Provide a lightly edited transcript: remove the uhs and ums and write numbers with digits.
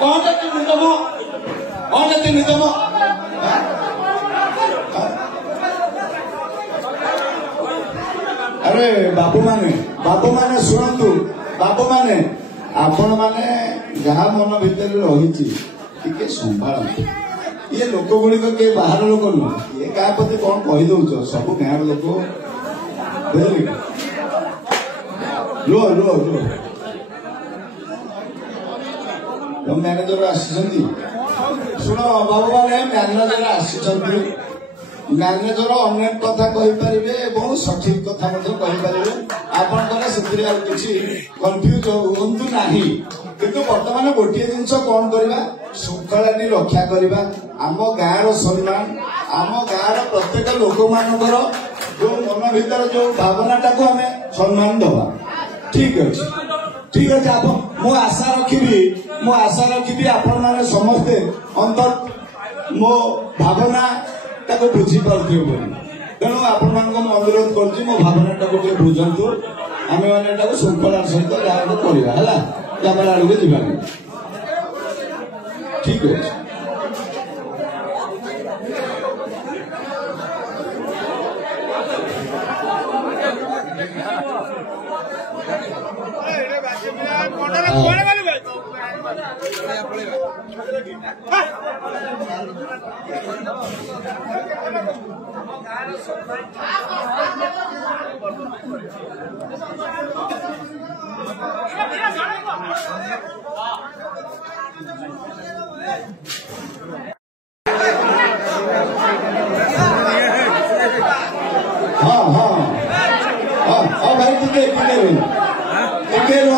कौन निगम अरे बाबू माने शुणु बाबू माने आपण माने जहाँ मन भितर रही संभाल ये लोक गुड़िक किए बाहर लोक नुह ये क्या प्रति कौन कहीदौ सब गाँव लोक रुह रुह रुह मैनेजर आसी शुण बाबू मैंने मैनेजर आसी मैनेजर अनेक कथा कहीपर सठिक कथा आपंकर से कन्फ्यूज हूँ ना किंतु बर्तमान गोटे जिनस कौन करवा श्रृंखला रक्षा करवा आम गाँव सम्मान आम गाँव प्रत्येक लोक मानकर जो मन भीतर जो भावनाटा को आम सम्मान दबा ठीक अच्छे आप मु आशा रखी आपण मैंने समस्ते अंतर मो भावना ताको बुझी पार्थे तेणु आपण अनुरोध कर मो भावना बुझंतु आम मैंने श्रृंखला सहित गाँव को करवा कैमरा आड़ को जा ठीक है हाँ भाई टिके रो